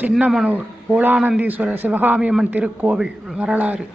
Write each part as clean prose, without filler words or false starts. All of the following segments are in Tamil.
சின்னமனூர் பூலானந்தீஸ்வரர் சிவகாமியம்மன் திருக்கோவில் வரலாறு.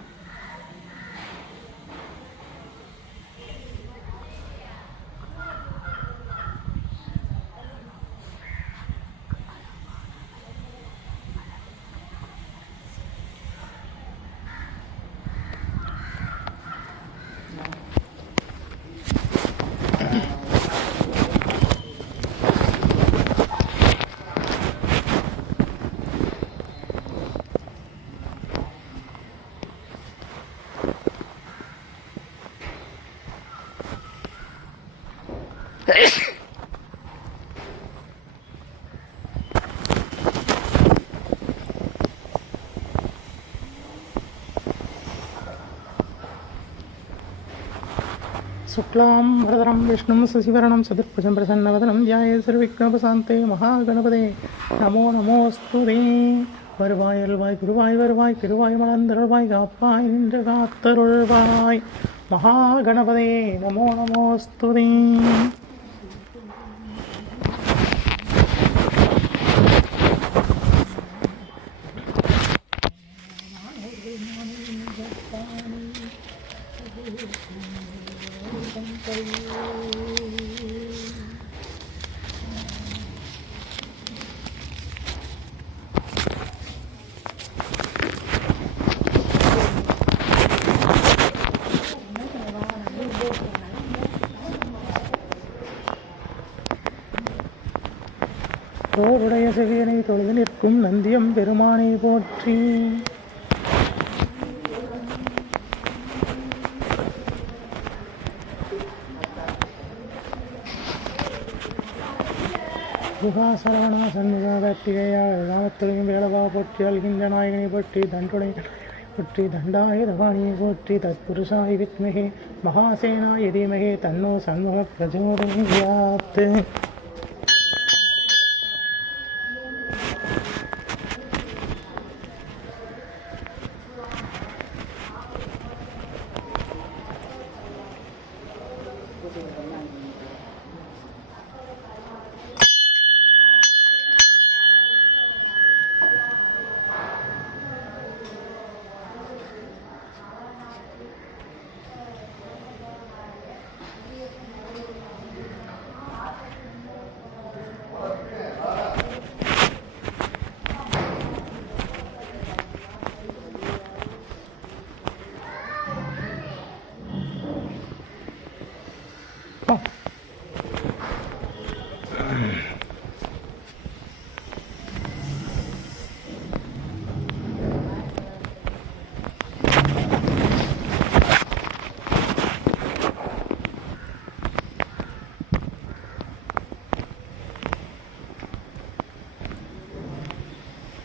சுக்லாம் வரதரம் விஷ்ணும் சசிவரணம் சதுர்புஜம் பிரசன்னவதனம் தியாயேத் சர்வவிக்னோபசாந்தே மகாகணபதே நமோ நமோஸ்துதே. வருவாய் அருள்வாய் குருவாய் வருவாய் திருவாய் மலர்ந்தருள்வாய் காப்பாய் நின்று காத்தருள்வாய் மகாகணபதே நமோ நமோஸ்துதே. தோருடைய செவியனை தொழுது நிற்கும் நந்தியம் பெருமானை போற்றி. குகாசரவணா சண்முகா கார்த்திகையாள் ராமத்துறையும் வேளவா போற்றி. அல்கின்ற நாயகனை போற்றி. தண்டுடைய போற்றி. தண்டாய தவானியை போற்றி. தத்புருஷாய வித்மகே மகாசேனாய தீமகே தன்னோ சண்முக பிரச்சோதயாத்.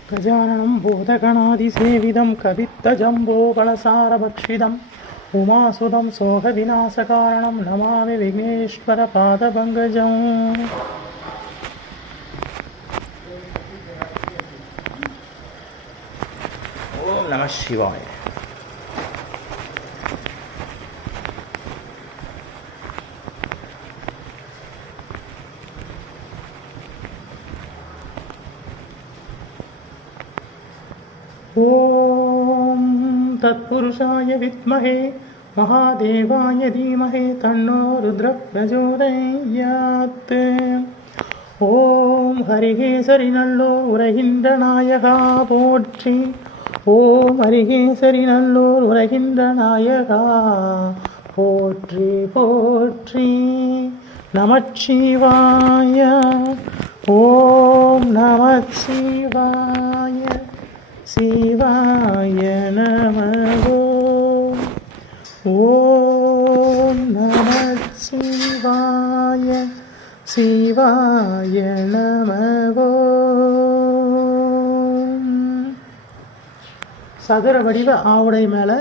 கஜானனம் பூதகணாதிசேவிதம் கவித்தஜம்போ பலசாரபக்ஷிதம் உமாசுதம் சோக விநாசகாரணம் நமாமி விக்னேஸ்வர பாதபங்கஜம். ஓம் நம சிவாய. ஓம் தத்புருஷாய வித்மஹே மகாதேவாய தீமஹே தன்னோ ருத்ர பிரச்சோதயாத். ஓம் ஹரிகேசரி நல்லோர் உரைகின்ற நாயகா போற்றி. ஓம் ஹரிகேசரி நல்லோர் உரைகின்ற நாயகா போற்றி போற்றி. நமச்சிவாய. ஓம் நமச்சிவாய. சிவாய நமோ. ஓம் நமச்சிவாய. சிவாய நமோ. சதுர வடிவ ஆவுடை மேலே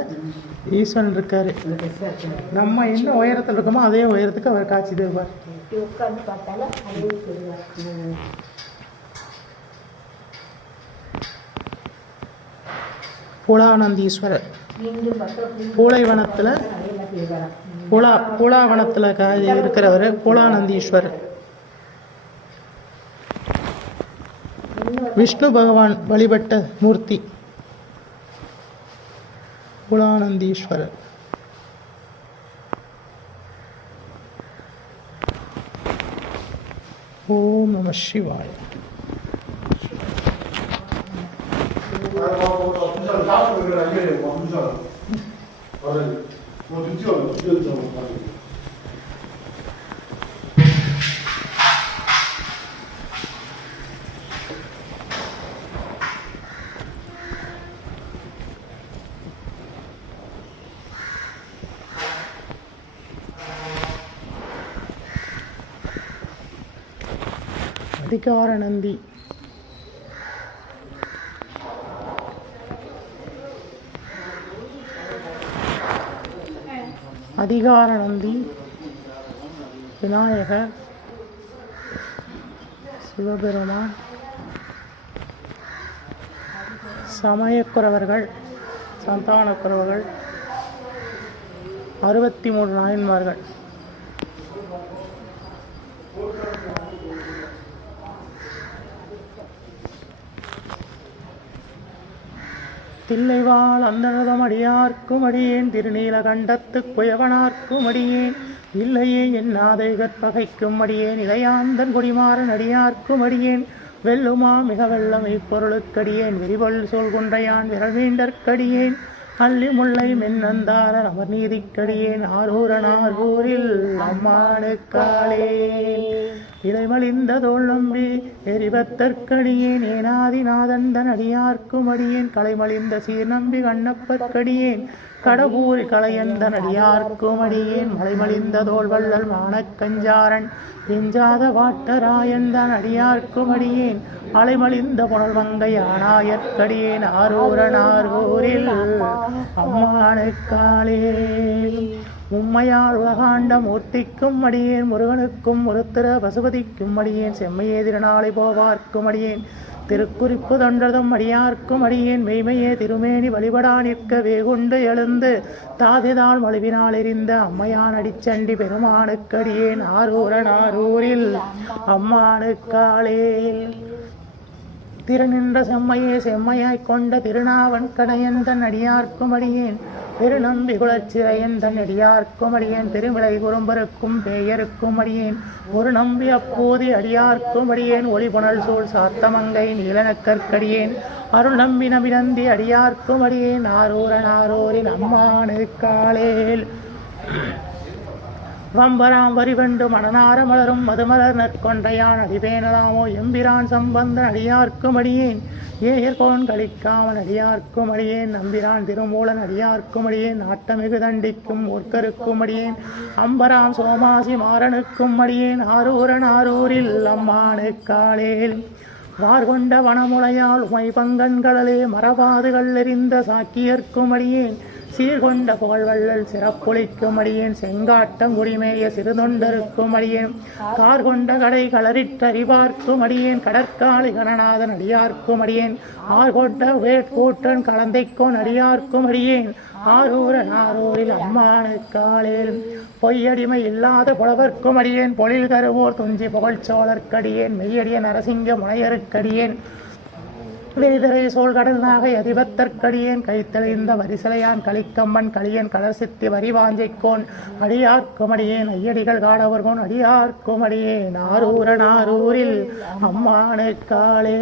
ஈஸ்வரன் இருக்காரு. நம்ம என்ன உயரத்தில் இருக்கோமோ அதே உயரத்துக்கு அவர் காட்சி தருவார். பூலானந்தீஸ்வரர் பூலைவனத்தில் பூலாவனத்தில் இருக்கிறவர் பூலானந்தீஸ்வரர். விஷ்ணு பகவான் வழிபட்ட மூர்த்தி குலானந்தீஸ்வரர். ஓம் நம சிவாய. அதிகார நந்தி. அதிகார நந்தி விநாயகர், சிவபெருமான், சமயக்குறவர்கள், சந்தானக்குறவர்கள், 63 நாயன்மார்கள். தில்லைவாழ் அந்தனதம் அடியார்க்கும் அடியேன், திருநீலகண்டத்துக் குயவனார்க்கும் அடியேன், இல்லையே என்னாதை கற்பகைக்கும் அடியேன், இளையாந்தன் குடிமாறன் அடியார்க்கும் அடியேன், வெல்லுமா மிக வெள்ளமை பொருளுக்கடியேன், விரிவல் சொல்குன்றையான் விரல் மீண்டற்கடியேன், அல்லி முல்லை மென்னந்தாரர் அவர் நீதிக்கடியேன், ஆரூரனாரூரில் அம்மானுக்காளே, இடைமலிந்த தோல் நம்பி எரிபத்தற்கடியேன், ஏனாதிநாதந்தன் அடியார்க்கும் அடியேன், கலைமலிந்த சீர் நம்பி கண்ணப்பற்கடியேன், கடபூரி கலையந்தன் அடியார்க்கும் அடியேன், மலைமலிந்த தோல் வள்ளல் மானக்கஞ்சாரன் எஞ்சாத வாட்டராயந்தன் அடியார்க்கும் அடியேன், அலைமலிந்த புனல் மங்கை ஆனாயற்கடியேன், ஆரூரனாரூரில் அம்மானுக்காளே, உம்மையால் உலகாண்ட மூர்த்திக்கும் அடியேன், முருகனுக்கும் ஒருத்திர பசுபதிக்கும் அடியேன், செம்மையே திருநாளை போவார்க்கும் அடியேன், திருக்குறிப்பு தொண்டர்தம் அடியார்க்கும் அடியேன், மெய்மையே திருமேனி வழிபடா நிற்க வேகுண்டு எழுந்து தாதிதாள் மழுவினால் எரிந்த அம்மையான் அடிச்சண்டி பெருமானுக்கடியேன், ஆரூரனாரூரில் அம்மானுக்காளே, திருநின்ற செம்மையே செம்மையாய்க் கொண்ட திருநாவன் கடையந்தன் அடியார்க்கும் அடியேன், பெருநம்பி குலச்சிறையன் தன் அடியார்க்கும் அடியேன், பெருமிளை குறும்பருக்கும் பேயருக்கும் அடியேன், ஒரு நம்பி அப்போதி அடியார்க்கும் அடியேன், ஒளிபுணல் சூழ் சாத்தமங்கை நீலனக்கற்கடியேன், அருள் நம்பி நபிநந்தி அடியார்க்கும் அடியேன், ஆரூரனாரூரின் அம்மானுக்காளேல், வம்பராம் வரிவண்டு மணனார மலரும் மதுமலர் நற்கொன்றையான் அடிபேனலாமோ எம்பிரான் சம்பந்தன் அடியார்க்கும் அடியேன், ஏயர்கோன் கலிக்காமன் அடியார்க்கும் அடியேன், நம்பிரான் திருமூலன் அடியார்க்கும் அடியேன், நாட்டமிகு தண்டிக்கும் ஒர்க்கருக்கும் அடியேன், அம்பராம் சோமாசி மாறனுக்கும் அடியேன், ஆரூரனாரூரில் அம்மானுக்காளேல், வார்கொண்ட வனமுலையால் உமை பங்கன்களே மரபாதுகள் எறிந்த சாக்கியர்க்கும் அடியேன், சீர்கொண்ட புகழ்வள்ளல் சிறப்புளிக்கும் அடியேன், செங்காட்டம் குடிமேய சிறுதொண்டருக்கும் அடியேன், கார்கொண்ட கடை களரிற்றறிவார்க்கும் அடியேன், கடற்காளி கணநாதன் அடியார்க்கும் அடியேன், ஆர்கொண்ட வேட்கூட்டன் கலந்தைக்கோன் அடியார்க்கும் அடியேன், ஆரூரனாரூரில் அம்மானுக்காளேல், பொய்யடிமை இல்லாத புலவர்க்கும் அடியேன், பொழில் கருவோர் துஞ்சி புகழ்ச்சோழற்கடியேன், மெய்யடிய நரசிங்க முனையருக்கடியேன், வேதரை சோழ் கடல் நாகை அதிபத்தற்கடியேன், கைத்தெளிந்த வரிசலையான் கலிக்கம்மன் கலியன் கடல் சித்தி வரிவாஞ்சைக்கோன் அடியார்க்கும் அடியேன், ஐயடிகள் காடவர்கோன் அடியார்க்கும் அடியேன், ஆரூரனாரூரில் அம்மானுக்காளேல்,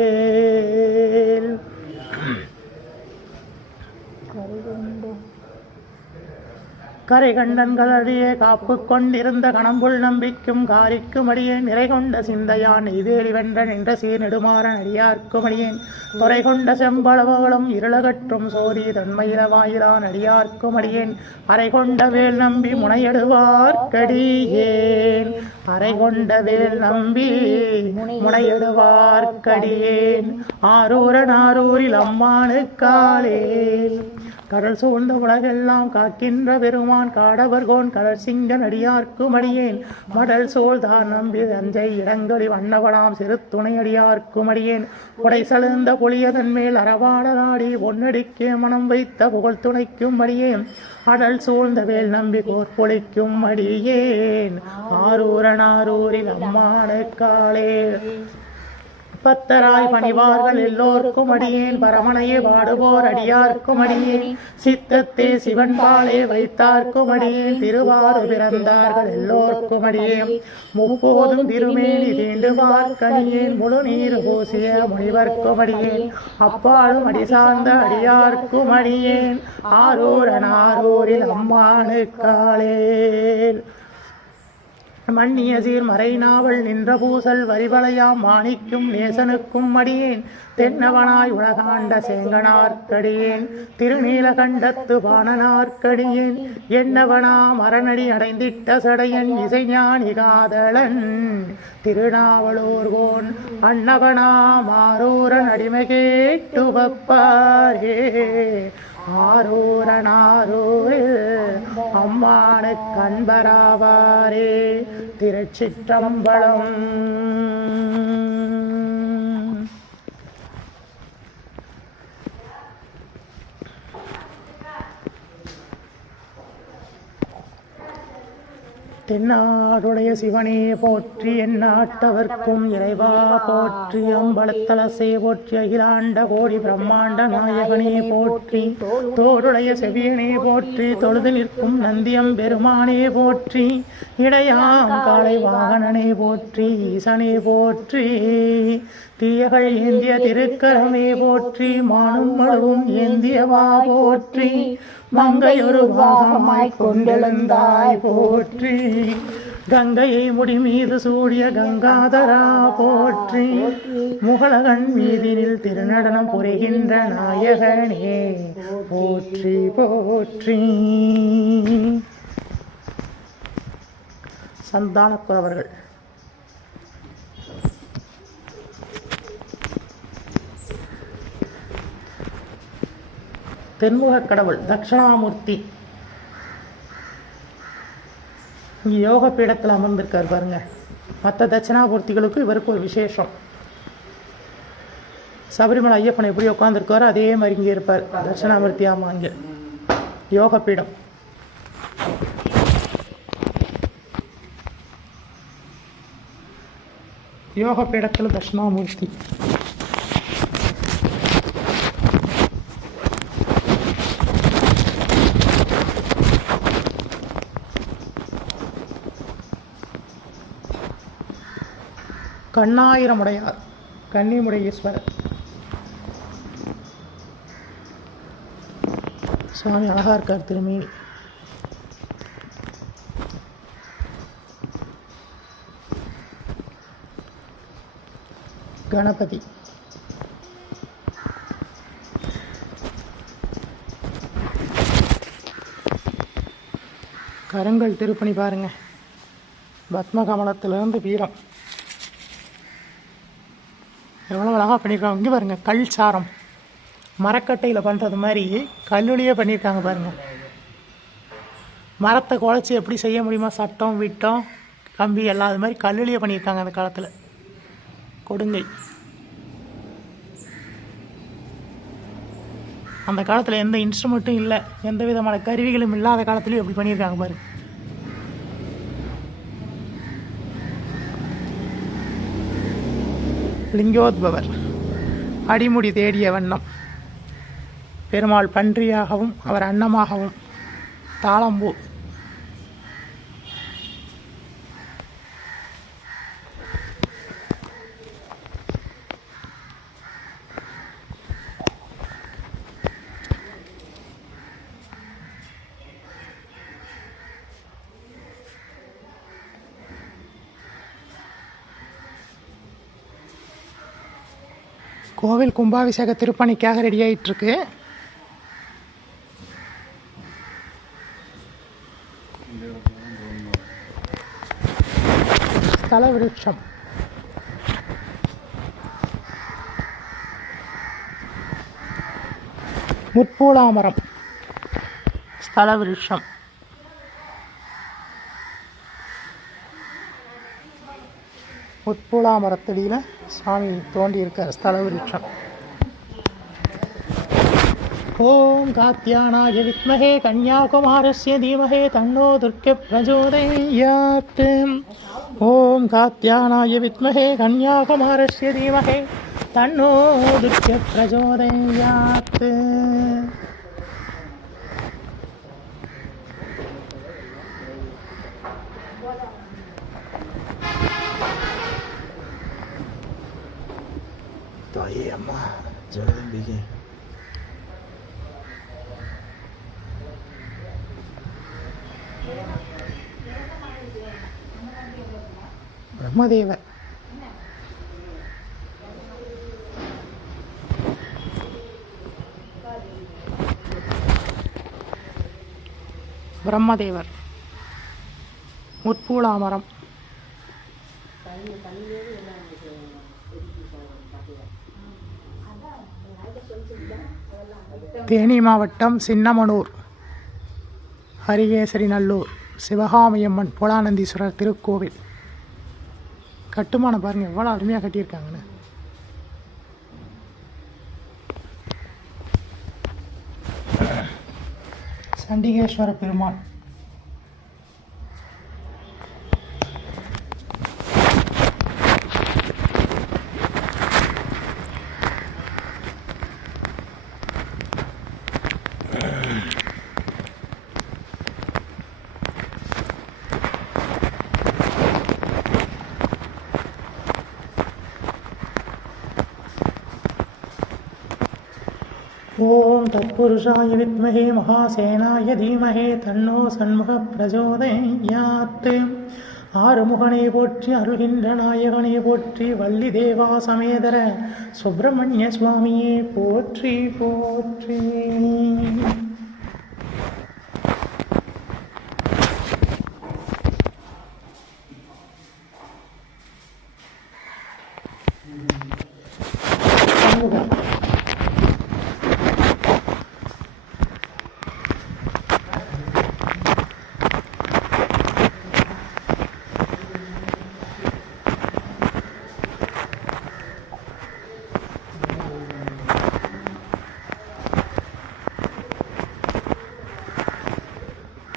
கரை கண்டன்கள் அடியே காப்பு கொண்டிருந்த கணம்புள் நம்பிக்கும் காரிக்கும் அடியேன், நிறை கொண்ட சிந்தையான் இதேறி வென்ற நின்ற சீர் நெடுமாறன் அடியார்க்கும் அடியேன், துறை கொண்ட செம்பளவகளும் இருளகற்றும் சோதி தன்மையில வாயிலான் அடியார்க்கும் அடியேன், அரை கொண்ட வேல் நம்பி முனையெடுவார்க்கடியேன், அரை கொண்ட வேல் நம்பி முனையெடுவார்க்கடியேன், ஆரூரனாரூரில் அம்மானுக்காளேல், கடல் சூழ்ந்த உலகெல்லாம் காக்கின்ற பெருமான் காடவர்கோன் கடல் சிங்கன் அடியார்க்கும் அடியேன், மடல் சோழ்தான் நம்பி தஞ்சை இடங்களி வண்ணவனாம் சிறு துணை அடியார்க்கும் அடியேன், உடை சழுந்த பொழியதன் மேல் அறவாடலாடி பொன்னடிக்கே மனம் வைத்த புகழ் துணைக்கும் அடியேன், அடல் சூழ்ந்த வேல் நம்பி கோர்பொழிக்கும் அடியேன், ஆரூரனாரூரில் அம்மானுக்காளேல், பத்தராய் பணிவார்கள் எல்லோர்க்கும் அடியேன் பரமனையே பாடுவோர் அடியார்க்கும் அடியேன் சித்தத்தே சிவன் பாலே வைத்தார்க்கும் அடியேன் திருவாறு பிறந்தார்கள் எல்லோர்க்கும் அடியேன் முப்போதும் திருமேனி தீண்டுவார் கணியேன் முழு நீர் பூசிய முனிவர்க்கும் அடியேன் அப்பாலும் அடி சார்ந்த அடியார்க்கும் அடியேன் ஆரூரனாரூரில் அம்மானுக்காளேல் மன்னிய சீர் மறைநாவல் நின்ற பூசல் வரிவளையாம் மாணிக்கும் நேசனுக்கும் அடியேன் தென்னவனாய் உலகாண்ட சேங்கனார்க்கடியேன் திருநீலகண்டத்து பாணனார்க்கடியேன் என்னவனா மரணடி அடைந்திட்ட சடையன் இசைஞானி காதலன் திருநாவலூர்கோன் அன்னவனா மாரூரன் அடிமை கேட்டு வப்பாரே ஆரூரனாரூரில் அம்மானு கண்பராவாரே திருச்சிற்றம்பலம். தென்னாடுடைய சிவனே போற்றி எந்நாட்டவர்க்கும் இறைவா போற்றி அம்பலத்தலசே போற்றி அகிலாண்ட கோடி பிரம்மாண்ட நாயகனே போற்றி தோடுடைய செவியனே போற்றி தொழுது நிற்கும் நந்தியம் பெருமானே போற்றி இடையாம் காலை வாகனனே போற்றி ஈசனே போற்றி தீயகள் ஏந்திய திருக்கரமே போற்றி மானும் மழுவும் ஏந்தியவா போற்றி மங்கையொரு பாகமாய் கொண்டெழுந்தாய் போற்றி கங்கையை முடி மீது சூடிய கங்காதரா போற்றி முகலகன் மீதினில் திருநடனம் புரிகின்ற நாயகனே போற்றி போற்றி. சந்தானக்குறவர்கள் தென்முகக் கடவுள் தட்சிணாமூர்த்தி இங்கே யோக பீடத்தில் அமர்ந்திருக்கார் பாருங்க. மற்ற தட்சிணாமூர்த்திகளுக்கு இவருக்கு ஒரு விசேஷம். சபரிமலை ஐயப்பன் எப்படி உட்காந்துருக்காரோ அதே மாதிரி இங்கே இருப்பார் தட்சிணாமூர்த்தி. ஆமாம், இங்கே யோக பீடம். யோக பீடத்தில் தட்சிணாமூர்த்தி. கண்ணாயிரமுடையார் கன்னிமுடையீஸ்வரர் சுவாமி அழகா இருக்கார் திருமேனி. கணபதி கருங்கல் திருப்பணி பாருங்க. பத்ம கமலத்திலிருந்து வீரம் எவ்வளோ அழகாக பண்ணியிருக்காங்க. இங்கே பாருங்கள், கல் சாரம் மரக்கட்டையில் பண்ணுறது மாதிரி கல்லுலேயே பண்ணியிருக்காங்க பாருங்கள். மரத்தை குழச்சி எப்படி செய்ய முடியுமா, சட்டம் விட்டம் கம்பி எல்லாம் அது மாதிரி கல்லுலேயே பண்ணியிருக்காங்க அந்த காலத்தில். கொடுங்கை அந்த காலத்தில் எந்த இன்ஸ்ட்ருமெண்ட்டும் இல்லை, எந்த விதமான கருவிகளும் இல்லாத காலத்துலேயும் எப்படி பண்ணியிருக்காங்க பாருங்கள். லிங்கோத்பவர் அடிமுடி தேடிய வண்ணம். பெருமாள் பன்றியாகவும் அவர் அன்னமாகவும். தாளம்பூ கோவில் கும்பாபிஷேக திருப்பணிக்காக ரெடி ஆகிட்டுருக்கு. ஸ்தல விருட்சம் முற்பூலாமரம் ஸ்தல விருட்சம். முற்பூலாமரத்தடியில் சுவாமி தோண்டியிருக்கார் ஸ்தல விருட்சம். ஓம் காத்யானாய வித்மஹே கன்யாகுமாரஸ்ய தீமஹே தன்னோ துர்க்கே பிரச்சோதயாத். ஓம் காத்யானாய வித்மஹே கன்யாகுமாரஸ்ய தீமஹே தன்னோ துர்கே பிரச்சோதயாத். தாயே அம்மா ஜெகதம்பிகே. பிரம்மதேவர் பிரம்மதேவர் முற்பூலாமரம் தேனி மாவட்டம் சின்னமனூர் ஹரிகேசரி நல்லூர் சிவகாமியம்மன் புலானந்தீஸ்வரர் திருக்கோவில். கட்டுமானம் பாருங்கள் எவ்வளோ அருமையாக கட்டியிருக்காங்கன்னு. சண்டிகேஸ்வர பெருமாள் ஓம் தத்புருஷாய வித்மஹே மகாசேனாய தீமஹே தன்னோ சண்முக பிரச்சோதயாத். ஆறுமுகனை போற்றி அருள்கின்ற நாயகனை போற்றி வள்ளி தேவா சமேதர சுப்பிரமணிய சுவாமியே போற்றி போற்றி.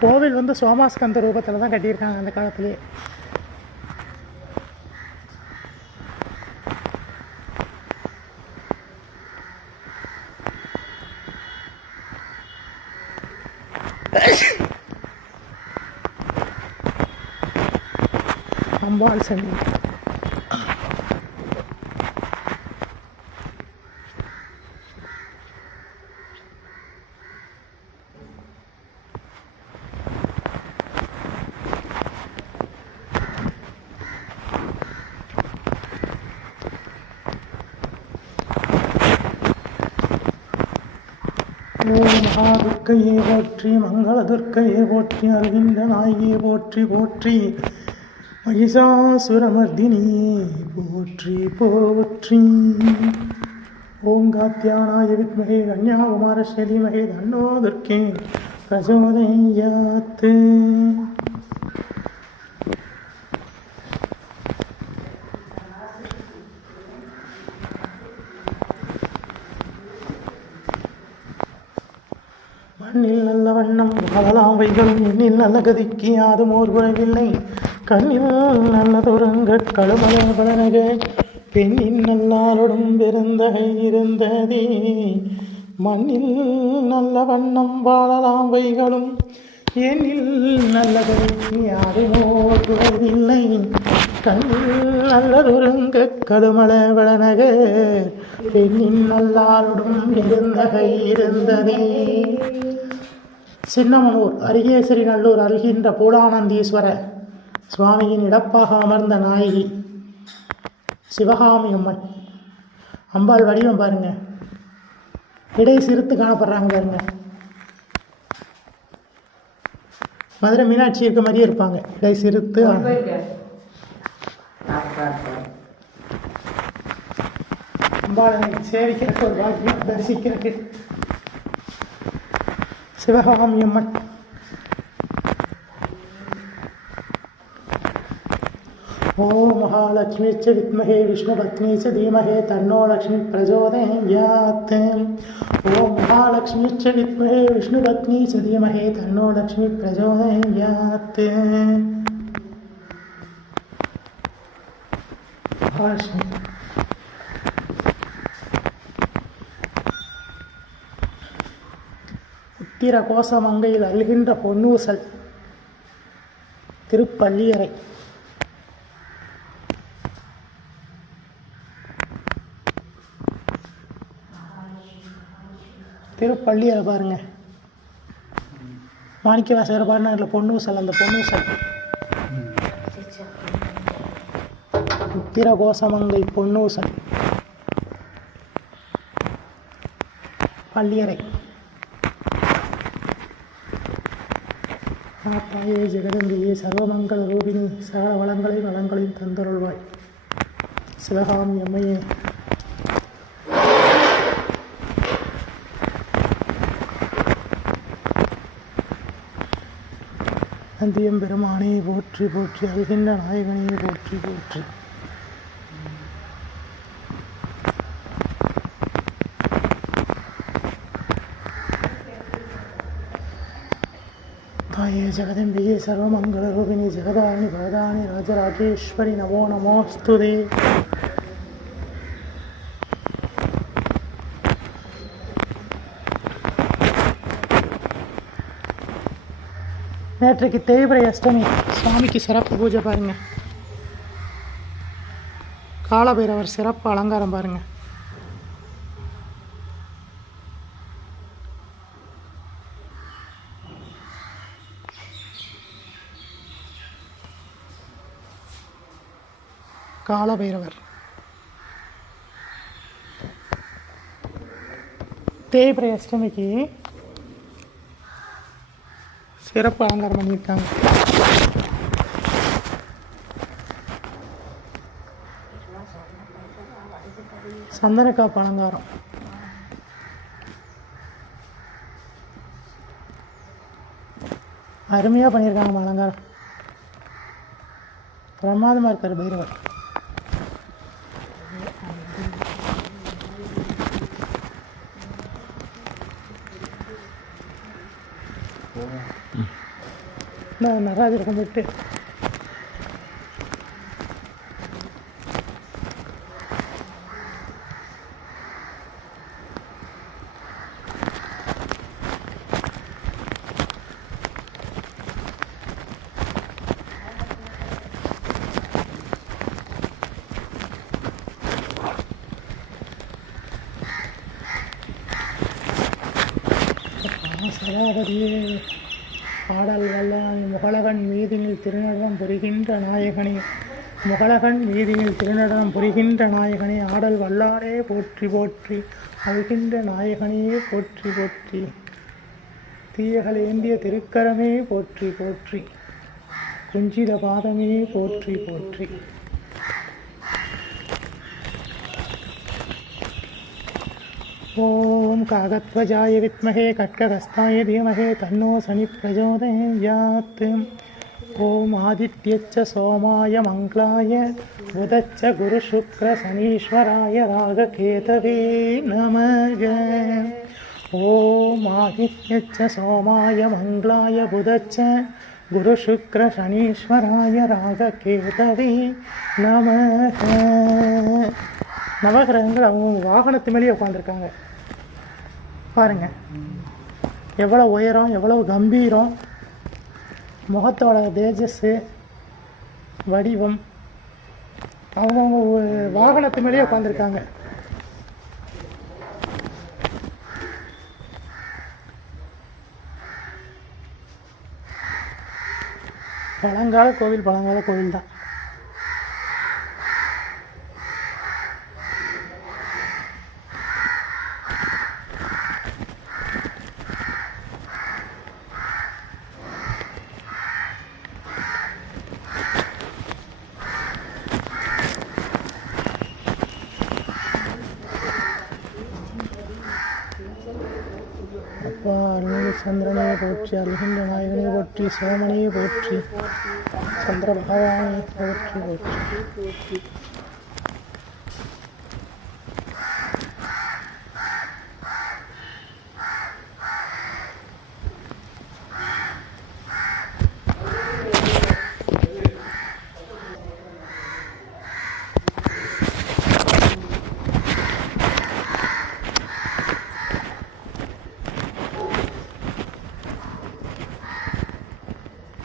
கோவில் வந்து சோமாஸ்கந்த ரூபத்தில் தான் கட்டியிருக்காங்க அந்த காலத்திலே. அம்பாள் சன்னி மகாதுர்க்கையே போற்றி மங்கள துர்க்கையே போற்றி அருகின்ற நாயே போற்றி போற்றி மகிஷாசுரமர்தினியே போற்றி போற்றி. ஓம் காத்யானாய வித்மஹே கன்யாகுமாரஸ்ய தீமஹே தன்னோ துர்கே பிரச்சோதயாத். மண்ணில் நல்ல வண்ணம் வாழலாம் வைகளும் எண்ணில் நல்ல கதிக்கு யாதும் ஓர் குறைவில்லை. கண்ணில் நல்ல துரங்க கழுமல பலனக பெண்ணின் நல்லாருடும் பெருந்தகை இருந்ததே. மண்ணில் நல்ல வண்ணம் வாழலாம் வைகளும் எண்ணில் நல்ல கதிக்கு யாதும் ஓர் குறைவில்லை. கண்ணில் நல்ல துரங்க கழுமல பலனக பெண்ணின் நல்லாருடும் பெருந்தகை இருந்ததே. சின்னமனூர் ஹரிகேசரி நல்லூர் அருகின்ற பூலானந்தீஸ்வர சுவாமியின் இடப்பாக அமர்ந்த நாயகி சிவகாமி அம்மன். அம்பாள் வடிவம் பாருங்க, இடை சிறுத்து காணப்படுறாங்க பாருங்க. மதுரை மீனாட்சி இருக்க மாதிரியே இருப்பாங்க, இடை சிறுத்து. அம்பாளை சேவிக்கிறதுக்கு ஒரு பாக்கியம், தரிசிக்கிறதுக்கு. சிவகாமி அம்மன் ஓம் மகாலட்சுமி ச வித்மஹே விஷ்ணுபத்னி ச தீமஹே தன்னோ லக்ஷ்மி பிரச்சோதயாத். ஓம் மகாலட்சுமி ச வித்மஹே விஷ்ணுபத்னி ச தீமஹே தன்னோ லக்ஷ்மி பிரச்சோதயாத். மகாலட்சுமி. உத்திர கோசமங்கையில் அழுகின்ற பொன்னூசல் திருப்பள்ளியறை. திருப்பள்ளியறை பாருங்க, மாணிக்க வாசகர் பாருங்க, அதில் பொன்னூசல், அந்த பொன்னூசல் உத்திர கோசமங்கை பொன்னூசல் பள்ளியறை. தாயே ஜெகதம்பியே சர்வமங்கள ரூபிணி சகல வளங்களையும் தந்தருள்வாய். சிவகாமி அம்மையே நந்தியம் பெருமானே போற்றி போற்றி, அழுகின்ற நாயகனே போற்றி போற்றி. தாயே ஜெகதம்பியே சர்வமங்கள ரூபிணி ஜெகதாரணி பரதானி ராஜராஜேஸ்வரி நமோ நமோஸ்துதே. நேற்றைக்கு தேய்பிரை அஷ்டமி, சுவாமிக்கு சிறப்பு பூஜை பாருங்கள். காலபைரவர் சிறப்பு அலங்காரம் பாருங்கள். காலபைரவர் தேய்பிரை அஷ்டமிக்கு சிறப்பு அலங்காரம் பண்ணியிருக்காங்க. சந்தனக்காப்பு அலங்காரம், அருமையாக பண்ணியிருக்காங்க. அலங்காரம் பிரமாதமாக இருக்கார் பைரவர். நடராஜர் கும்பிட்டு சபாபதியே பாடல் வல்லானி முகலகன் வீதியில் திருநடனம் புரிகின்ற நாயகனே, முகலகன் வீதியில் திருநடனம் புரிகின்ற நாயகனே, ஆடல் வல்லாரே போற்றி போற்றி, அழுகின்ற நாயகனே போற்றி போற்றி, தீயகள் ஏந்திய திருக்கரமே போற்றி போற்றி, குஞ்சித பாதமே போற்றி போற்றி. ஓம் காகத்வஜாய வித்மஹே கட்ககஸ்தாய தீமஹே தன்னோ சனி பிரச்சோதயாத். ஓம் ஆதித்யச்ச சோமாய மங்களாய புதச்ச குரு சுக்ர சனீஸ்வராய ராககேதவே நமக. ஓம் ஆதித்யச்ச சோமாய மங்களாய புதச்ச குரு சுக்ர சனீஸ்வராய ராககேதவே நமக. நவகிரகங்கள் அவங்க வாகனத்து மேலேயே உட்காந்துருக்காங்க பாருங்க. எவ்வளோ உயரம், எவ்வளவு கம்பீரம், முகத்தோட தேஜஸ், வடிவம், அவங்கவுங்க வாகனத்து மேலேயே உட்காந்துருக்காங்க. பழங்கால கோவில் தான். அப்பா அருள்மிகு சந்திரனே போற்றி, அருள்கின்ற நாயகனே போற்றி, சோமனே போற்றி, சந்திர பகவானே போற்றி போற்றி.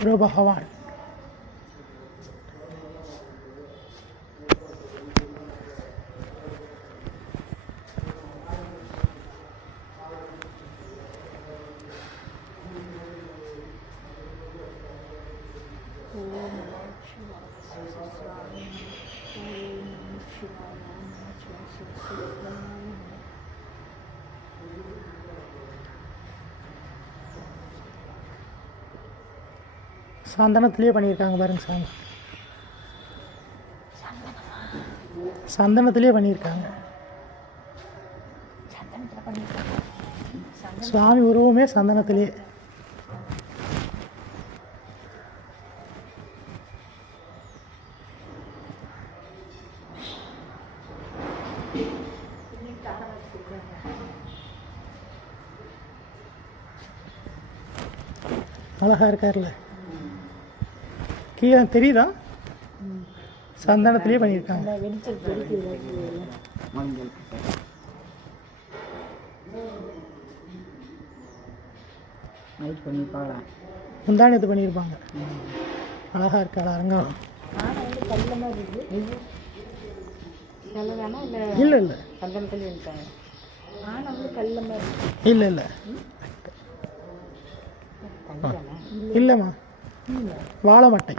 குரு பகவான். சந்தனத்திலே பண்ணியிருக்காங்க பாருங்க சாமி. சந்தனத்திலே பண்ணியிருக்காங்க. சுவாமி உருவமே சந்தனத்திலே. அழகா இருக்கார்ல. கீழே தெரியுதா? சந்தனத்திலே பண்ணியிருக்காங்க. முந்தானத்து பண்ணியிருப்பாங்க. அழகா இருக்காரு அரங்கம். இல்லை இல்லை இல்லை இல்லை இல்லைம்மா, வாழை மட்டை.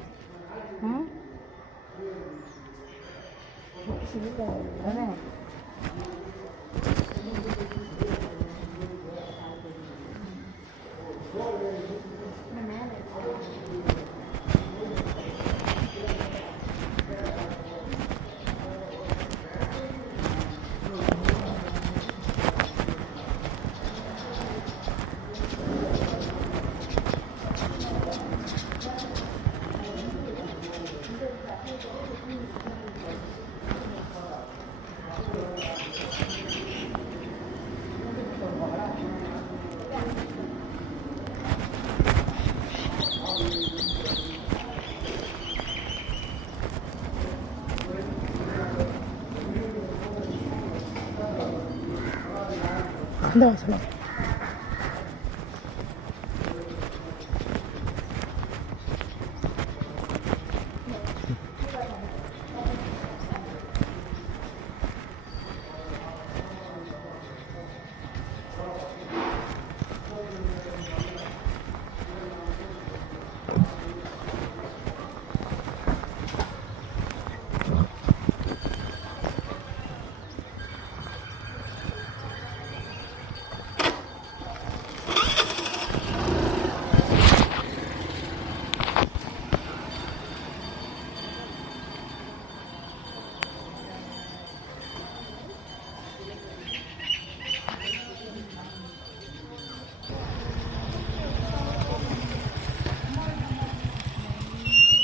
அந்த வசனம்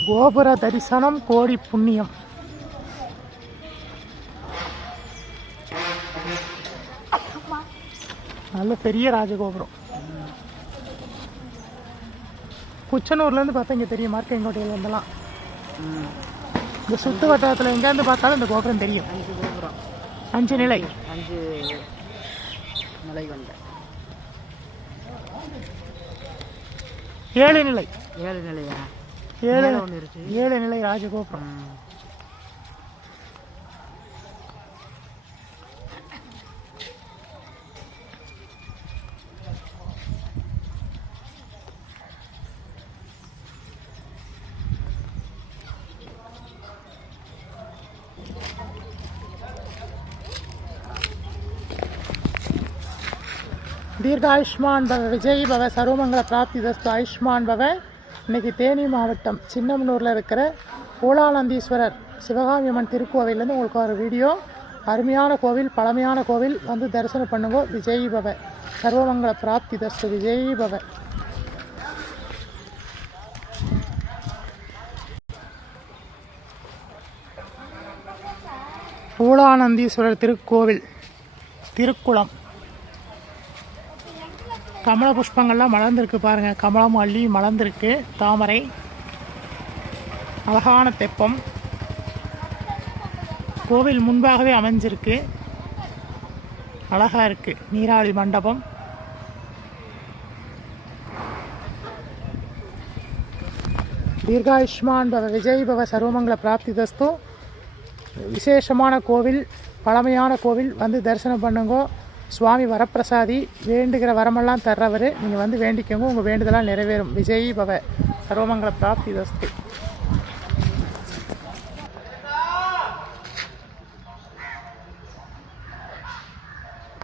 கோபுர தரிசனம் கோடி புண்ணியம். நல்ல பெரிய ராஜகோபுரம். குச்சனூர்லேருந்து பார்த்தா இங்கே தெரியும், மார்க்கங்கோட்டையிலேருந்துலாம். இந்த சுற்று வட்டாரத்தில் எங்கேருந்து பார்த்தாலும் இந்த கோபுரம் தெரியும். 5 நிலை. 5 நிலை கொண்ட 7 நிலை. 7 நிலையா? 7 நிலை ராஜகோபுரம். தீர்காயுஷ்மான் பவ, விஜய் பவ, சர்வமங்கல பிராப்தி தஸ்து, ஆயுஷ்மான் பவ. இன்றைக்கி தேனி மாவட்டம் சின்னமனூரில் இருக்கிற பூலானந்தீஸ்வரர் சிவகாமி அம்மன் திருக்கோவிலேருந்து உங்களுக்கு ஒரு வீடியோ. அருமையான கோவில், பழமையான கோவில். வந்து தரிசனம் பண்ணுங்க. விஜய் பவ, சர்வமங்கல பிராப்தி தஸ்து. விஜய் பவ. பூலானந்தீஸ்வரர் திருக்கோவில், திருக்குளம். கமல புஷ்பங்கள்லாம் மலர்ந்துருக்கு பாருங்கள். கமலம், அள்ளி மலர்ந்துருக்கு. தாமரை, அழகான தெப்பம். கோவில் முன்பாகவே அமைஞ்சிருக்கு. அழகாக இருக்குது. நீராழி மண்டபம். தீர்காயுஷ்மான் பவ விஜய் பவ சர்வமங்கள பிராப்தி தஸ்து. விசேஷமான கோவில், பழமையான கோவில், வந்து தரிசனம் பண்ணுங்க. சுவாமி வரப்பிரசாதி, வேண்டுகிற வரமெல்லாம் தர்றவர். நீங்கள் வந்து வேண்டிக்கோங்க, உங்கள் வேண்டுதலாக நிறைவேறும். விஜய் பவ சர்வமங்கள பிராப்தி தஸ்து.